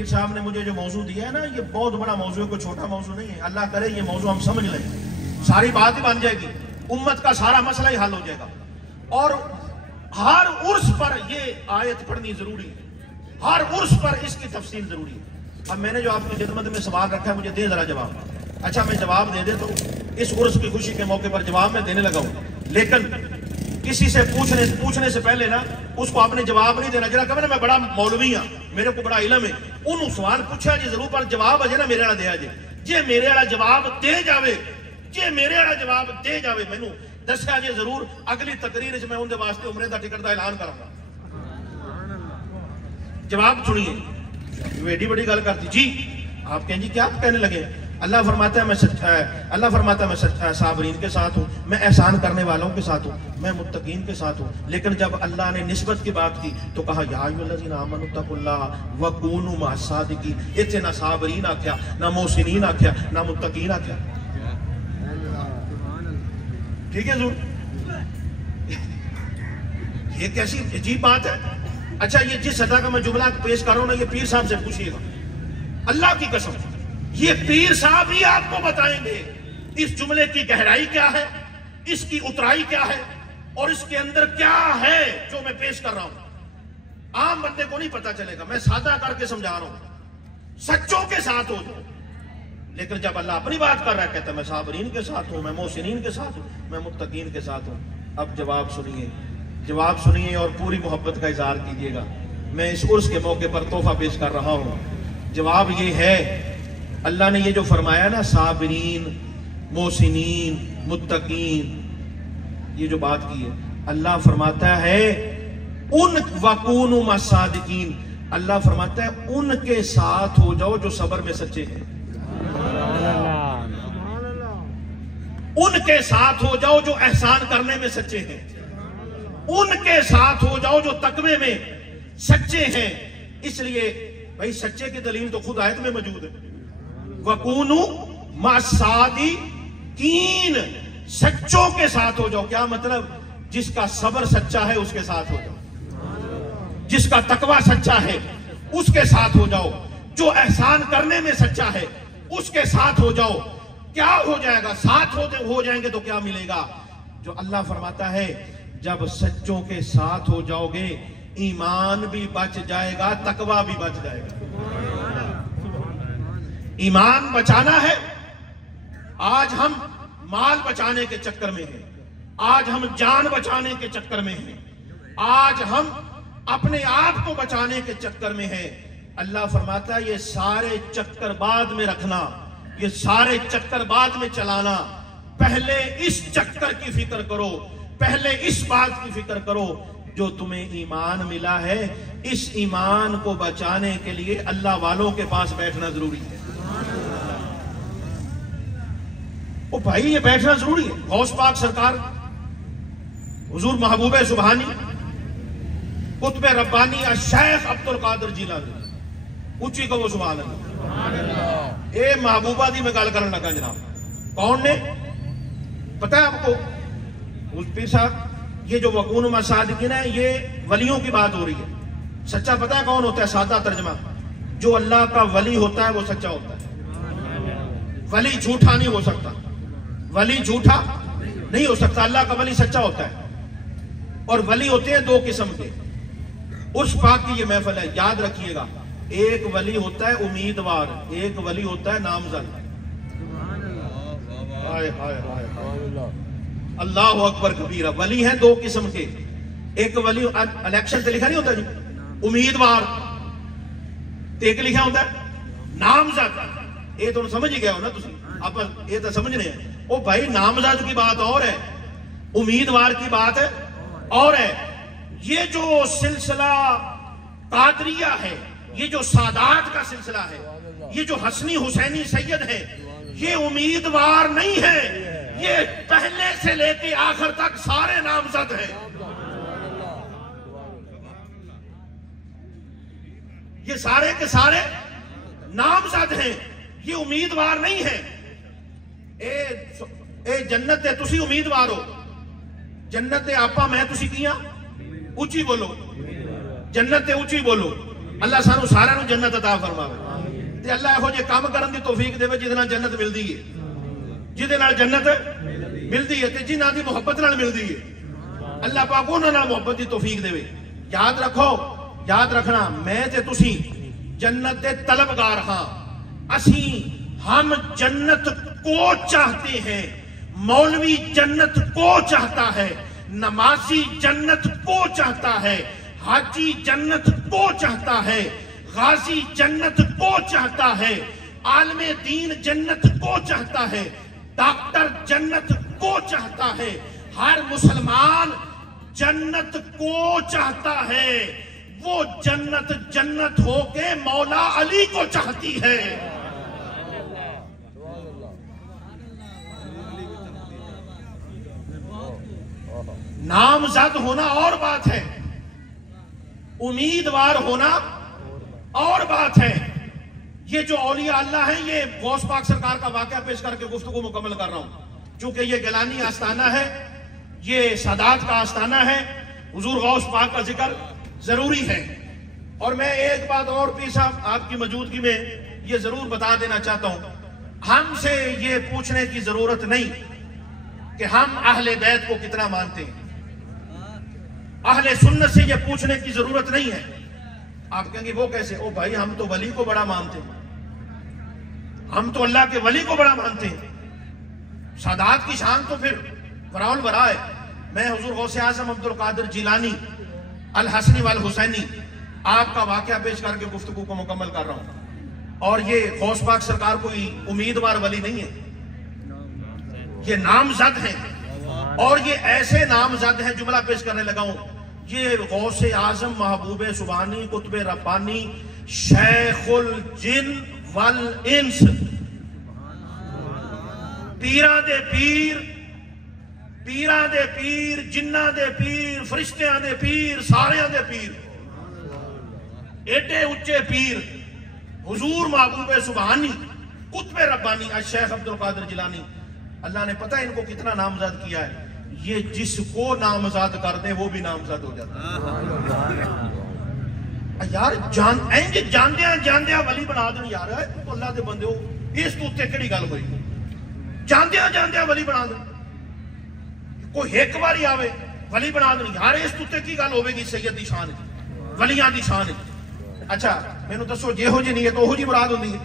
پیر صاحب نے مجھے جو موضوع دیا ہے نا، یہ بہت بڑا موضوع ہے، کوئی چھوٹا موضوع نہیں ہے. اللہ کرے یہ موضوع ہم سمجھ لیں، ساری بات ہی بن جائے گی، امت کا سارا مسئلہ ہی حل ہو جائے گا. اور ہر عرس پر یہ آیت پڑھنی ضروری ہے، ہر عرس پر اس کی تفصیل ضروری ہے. اب میں نے جو آپ کی خدمت میں سوال رکھا ہے، مجھے دے ذرا جواب. اچھا میں جواب دے دیتا ہوں، اس عرس کی خوشی کے موقع پر جواب میں دینے لگا ہوں، لیکن کسی سے پوچھنے سے پہلے نا اس کو آپ نے جواب نہیں دینا. جرا کہ میں بڑا مولوی ہاں، میرے کو بڑا علم ہے، انہوں سوال پوچھا جی ضرور، پر جواب اجے نا میرے والا دیا جی میرے والا جواب دے جاوے، میرے والا جواب دے جاوے، مینوں دسیا جی ضرور. اگلی تقریر میں اندر واسطے عمرے دا ٹکٹ دا اعلان کروں گا. جواب سنیے، ایڈی بڑی گل کرتی جی. آپ کہیں جی کیا کہنے لگے؟ اللہ فرماتا ہے میں صابرین کے ساتھ ہوں، میں احسان کرنے والوں کے ساتھ ہوں، میں متقین کے ساتھ ہوں. لیکن جب اللہ نے نسبت کی بات کی تو کہا یا ایھا الذین آمنوا اتقوا اللہ وکونوا مع الصادقین. اتنے نہ صابرین آکھیا، نہ محسنین آکھیا، نہ متقین آکھیا. ٹھیک ہے ضرور، یہ کیسی عجیب بات ہے. اچھا یہ جس سطح کا میں جملہ پیش کر رہا ہوں نا، یہ پیر صاحب سے پوچھئے گا، اللہ کی قسم یہ پیر صاحب ہی آپ کو بتائیں گے اس جملے کی گہرائی کیا ہے، اس کی اترائی کیا ہے، اور اس کے اندر کیا ہے جو میں پیش کر رہا ہوں. عام بندے کو نہیں پتا چلے گا، میں سادہ کر کے سمجھا رہا ہوں. سچوں کے ساتھ ہو جاؤ. لیکن جب اللہ اپنی بات کر رہا ہے، کہتا ہے میں صابرین کے ساتھ ہوں، میں محسنین کے ساتھ ہوں، میں متقین کے ساتھ ہوں. اب جواب سنیے اور پوری محبت کا اظہار کیجیے گا. میں اس عرس کے موقع پر تحفہ پیش کر رہا ہوں. جواب یہ ہے، اللہ نے یہ جو فرمایا نا صابرین، محسنین، متقین، یہ جو بات کی ہے، اللہ فرماتا ہے ان وکونوا مع الصادقین. اللہ فرماتا ہے ان کے ساتھ ہو جاؤ جو صبر میں سچے ہیں. ان کے ساتھ ہو جاؤ جو احسان کرنے میں سچے ہیں. ان کے ساتھ ہو جاؤ جو تقوی میں سچے ہیں. اس لیے بھائی سچے کی دلیل تو خود آیت میں موجود ہے، وَكُونُوا مَعَ الصَّادِقِينَ. سچوں کے ساتھ ہو جاؤ. کیا مطلب؟ جس کا صبر سچا ہے اس کے ساتھ ہو جاؤ، جس کا تقوی سچا ہے اس کے ساتھ ہو جاؤ، جو احسان کرنے میں سچا ہے اس کے ساتھ ہو جاؤ. کیا ہو جائے گا؟ ساتھ ہو جائیں گے تو کیا ملے گا؟ جو اللہ فرماتا ہے جب سچوں کے ساتھ ہو جاؤ گے، ایمان بھی بچ جائے گا، تقوی بھی بچ جائے گا. ایمان بچانا ہے. آج ہم مال بچانے کے چکر میں ہیں، آج ہم جان بچانے کے چکر میں ہیں، آج ہم اپنے آپ کو بچانے کے چکر میں ہیں. اللہ فرماتا ہے یہ سارے چکر بعد میں رکھنا، یہ سارے چکر بعد میں چلانا. پہلے اس چکر کی فکر کرو، پہلے اس بات کی فکر کرو جو تمہیں ایمان ملا ہے. اس ایمان کو بچانے کے لیے اللہ والوں کے پاس بیٹھنا ضروری ہے. او بھائی یہ بیٹھنا ضروری ہے. غوث پاک سرکار، حضور محبوب سبحانی، قطب ربانی الشیخ عبد القادر جیلانی، اونچی کہو سبحان اللہ. اے محبوبہ دی میں گل کرنے لگا جناب. کون نے؟ پتہ ہے آپ کو؟ پیر صاحب یہ جو وکونوا مع الصادقین ہے، یہ ولیوں کی بات ہو رہی ہے. سچا پتہ ہے کون ہوتا ہے؟ سادہ ترجمہ، جو اللہ کا ولی ہوتا ہے وہ سچا ہوتا ہے. ولی جھوٹا نہیں ہو سکتا، ولی جھوٹا نہیں ہو سکتا. اللہ کا ولی سچا ہوتا ہے. اور ولی ہوتے ہیں دو قسم کے. عرس پاک کی یہ محفل ہے، یاد رکھیے گا. ایک ولی ہوتا ہے امیدوار، ایک ولی ہوتا ہے نامزد. اللہ اکبر کبیرہ. ولی ہیں دو قسم کے. ایک ولی الیکشن تے لکھا نہیں ہوتا جی امیدوار، ایک لکھا ہوتا ہے نامزد. یہ تو سمجھ ہی گیا ہو نا تسی، آپ یہ تو سمجھ رہے ہیں. او بھائی نامزد کی بات اور ہے، امیدوار کی بات اور ہے. یہ جو سلسلہ قادریہ ہے، یہ جو سادات کا سلسلہ ہے، یہ جو حسنی حسینی سید ہے، یہ امیدوار نہیں ہے. یہ پہلے سے لے کے آخر تک سارے نامزد ہیں. یہ سارے کے سارے نامزد ہیں، یہ امیدوار نہیں ہیں. اے جنت ہے تسی امیدوار ہو. جنت ہے آپا میں تسی کیا اونچی بولو. جنت ہے اونچی بولو. اللہ سانو سارے نو جنت عطا فرماوے تے اللہ یہو جے کام کرن دی توفیق دے جہدے نال جنت ملدی ہے، جہدے نال جنت ملدی ہے تے جنہاں دی محبت نال ملدی ہے، اللہ پاک انہاں نال محبت دی توفیق دے۔ یاد رکھو، یاد رکھنا، میں تے تسی جنت دے طلبگار ہاں، ہم جنت کو چاہتے ہیں، مولوی جنت کو چاہتا ہے، نمازی جنت کو چاہتا ہے، حاجی جنت کو چاہتا ہے، غازی جنت کو چاہتا ہے، عالم دین جنت کو چاہتا ہے، ڈاکٹر جنت کو چاہتا ہے، ہر مسلمان جنت کو چاہتا ہے۔ وہ جنت جنت ہو کے مولا علی کو چاہتی ہے۔ نامزد ہونا اور بات ہے، امیدوار ہونا اور بات ہے۔ یہ جو اولیاء اللہ ہیں، یہ غوث پاک سرکار کا واقعہ پیش کر کے گفتگو مکمل کر رہا ہوں، چونکہ یہ گیلانی آستانہ ہے، یہ سادات کا آستانہ ہے، حضور غوث پاک کا ذکر ضروری ہے۔ اور میں ایک بات اور پیر صاحب آپ کی موجودگی میں یہ ضرور بتا دینا چاہتا ہوں، ہم سے یہ پوچھنے کی ضرورت نہیں کہ ہم اہل بیت کو کتنا مانتے ہیں، اہل سنت سے یہ پوچھنے کی ضرورت نہیں ہے۔ آپ کہیں گے وہ کیسے؟ او بھائی، ہم تو ولی کو بڑا مانتے ہیں، ہم تو اللہ کے ولی کو بڑا مانتے ہیں۔ سادات کی شان تو پھر براء البراء ہے۔ میں حضور غوث اعظم عبد القادر جیلانی الحسنی والحسینی آپ کا واقعہ پیش کر کے گفتگو کو مکمل کر رہا ہوں، اور یہ غوث پاک سرکار کوئی امیدوار ولی نہیں ہے، یہ نامزد ہیں، اور یہ ایسے نامزد ہیں، جملہ پیش کرنے لگا ہوں، یہ غوث اعظم محبوب سبحانی قطب ربانی شیخ الجن والانس، پیراں دے پیر، پیراں دے پیر، جنہ دے پیر، فرشتیاں دے پیر، ساریاں دے پیر، ایڈے اچے پیر، حضور محبوب سبحانی قطب ربانی الشیخ عبد القادر جیلانی، اللہ نے پتہ ان کو کتنا نامزد کیا ہے۔ یہ جس کو نامزد کر دیں وہ بھی نامزد ہو جاتا ہے۔ یار جاندیاں ولی بنا دیں، یار تو اللہ دے بندے ہو، اس تو اتے کیڑی گل ہوئی؟ جاندیاں ولی بنا دیں، کوئی ایک باری آوے ولی بنا دیں، یار اس تو اتے کی گل ہوے گی؟ سید دی شان ولیاں دی شان۔ اچھا مینوں دسو، جہو جی نیت اوہو جی مراد ہوندی ہے؟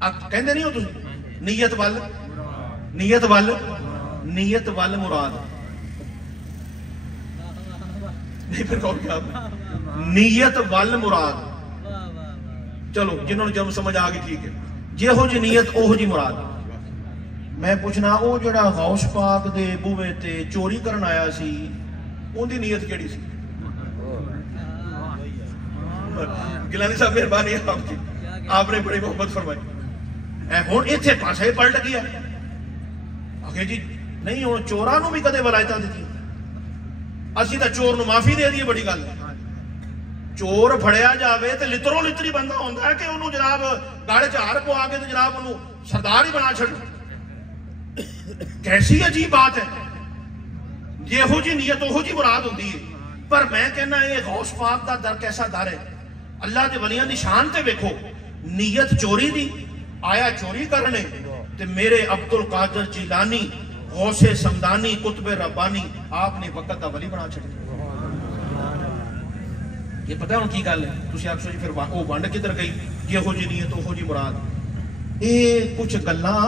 آپ کہندے نہیں ہو تسی نیت ول مراد نہیں، پھر کہو کیا نیت ول مراد؟ چلو جنہوں نے جب سمجھ آ گئی ٹھیک ہے، جہو جی نیت اوہو جی مراد۔ میں پوچھنا، او جڑا غوث پاک دے بوئے تے چوری کرن آیا سی، اون دی نیت کیڑی سی؟ گیلانی صاحب مہربانی ہے آپ کی، آپ نے بڑی محبت فرمائی۔ ہن ایتھے پاسے پلٹ گیا آگے جی، نہیں ہوں چوراں نو بھی کدے ولایتاں دتی، اسی تا چور نو معافی دے دیے، بڑی گل۔ چور پھڑیا جاوے تے لترو لتری بندہ ہوندا ہے کہ انہوں جناب گاڑے چ ہار پوا کے تے جناب انہوں سردار ہی بنا چھڑ، کیسی عجیب بات ہے۔ یہو جی نیت اوہو جی مراد ہوندی ہے۔ پر میں کہنا یہ غوث پاک دا در کیسا در ہے، اللہ دے ولیاں دی شان تے ویکھو، نیت چوری دی، آیا چوری کرنے تے میرے عبد القادر جیلانی غوث سمدانی قطب ربانی آپ نے وقت دا ولی بنا چھڑی۔ یہ پتہ ہے ان کی گل ہے، تسی آکھو جی پھر وہ ونڈ کدھر گئی؟ یہو جی نیت اوہو جی مراد۔ اے کچھ گلاں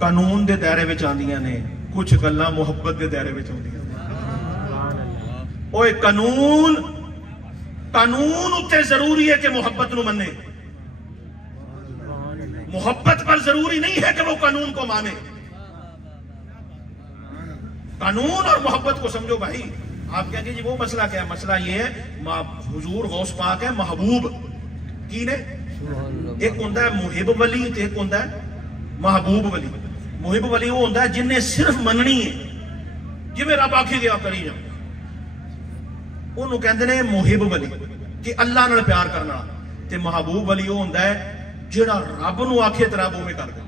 قانون دے دائرے وچ آندیاں نے، کچھ گلاں محبت دے دائرے وچ آندیاں۔ اوے قانون اتے ضروری ہے کہ محبت نو منے، محبت پر ضروری نہیں ہے کہ وہ قانون کو مانے۔ قانون اور محبت کو سمجھو بھائی۔ آپ کہیں گے جی وہ مسئلہ کیا ہے؟ مسئلہ یہ ہے حضور غوث پاک ہے محبوب کی نے، ایک ہوندہ ہے محب ولی تے ایک ہوندہ ہے محبوب ولی۔ محب ولی وہ ہوندہ ہے جن نے صرف مننی ہے، جی میں رب آکھی گیا کری جاؤں، انہوں کہندے نے محب ولی کہ اللہ نال پیار کرنا، تے محبوب ولی وہ ہوندہ ہے جڑا رب نو آکھے تے رب میں کر دے۔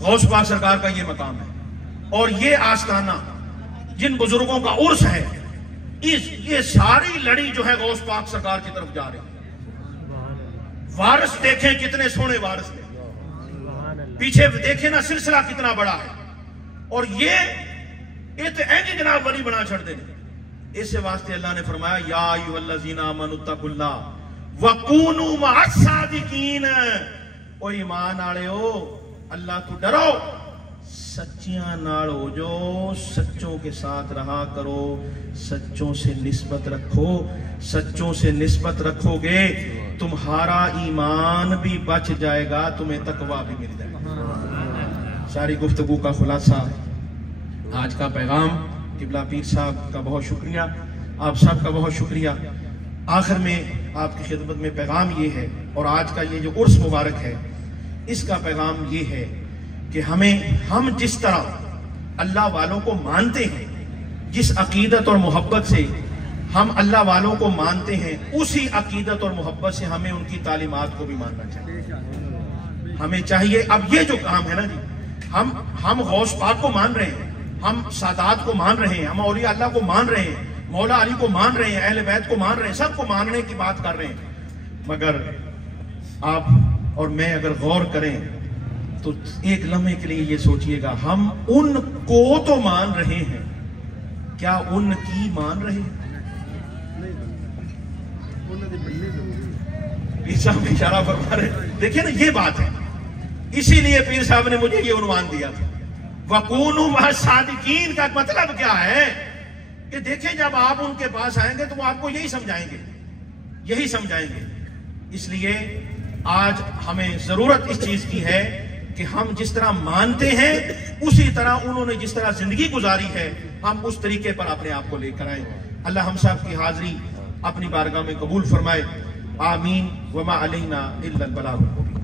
غوث پاک سرکار کا یہ مقام ہے، اور یہ آستانہ جن بزرگوں کا عرس ہے، یہ ساری لڑی جو ہے غوث پاک سرکار کی طرف جا رہی ہے۔ وارث دیکھیں کتنے سونے وارث نے، پیچھے دیکھیں نا سلسلہ کتنا بڑا ہے، اور یہ تو اینجی جناب ولی بنا چھڑ دیں۔ اس واسطے اللہ نے فرمایا یا ایھا الذین آمنوا اتقوا اللہ وکونوا مع الصادقین، او ایمان والےو اللہ تو ڈرو، سچیاں نال ہو جو، سچوں کے ساتھ رہا کرو، سچوں سے نسبت رکھو، سچوں سے نسبت رکھو گے تمہارا ایمان بھی بچ جائے گا، تمہیں تقویٰ بھی مل جائے گا۔ ساری گفتگو کا خلاصہ آج کا پیغام، قبلہ پیر صاحب کا بہت شکریہ، آپ سب کا بہت شکریہ۔ آخر میں آپ کی خدمت میں پیغام یہ ہے، اور آج کا یہ جو عرس مبارک ہے اس کا پیغام یہ ہے کہ ہم جس طرح اللہ والوں کو مانتے ہیں، جس عقیدت اور محبت سے ہم اللہ والوں کو مانتے ہیں، اسی عقیدت اور محبت سے ہمیں ان کی تعلیمات کو بھی ماننا چاہیے۔ ہمیں چاہیے، اب یہ جو کام ہے نا جی، ہم غوث پاک کو مان رہے ہیں، ہم سادات کو مان رہے ہیں، ہم اولیاء اللہ کو مان رہے ہیں، مولا علی کو مان رہے ہیں، اہل بیت کو مان رہے ہیں، سب کو ماننے کی بات کر رہے ہیں، مگر آپ اور میں اگر غور کریں تو ایک لمحے کے لیے یہ سوچئے گا، ہم ان کو تو مان رہے ہیں، کیا ان کی مان رہے ہیں؟ پیر صاحب اشارہ فرما رہے ہیں، دیکھیں نا یہ بات ہے، اسی لیے پیر صاحب نے مجھے یہ عنوان دیا تھا۔ وَقُونُوا مَعَ الصَّادِقِينَ کا مطلب کیا ہے کہ دیکھیں جب آپ ان کے پاس آئیں گے تو وہ آپ کو یہی سمجھائیں گے۔ اس لیے آج ہمیں ضرورت اس چیز کی ہے کہ ہم جس طرح مانتے ہیں اسی طرح انہوں نے جس طرح زندگی گزاری ہے ہم اس طریقے پر اپنے آپ کو لے کر آئیں۔ اللہ ہم سب کی حاضری اپنی بارگاہ میں قبول فرمائے، آمین، وما علینا الا البلاغ المبین۔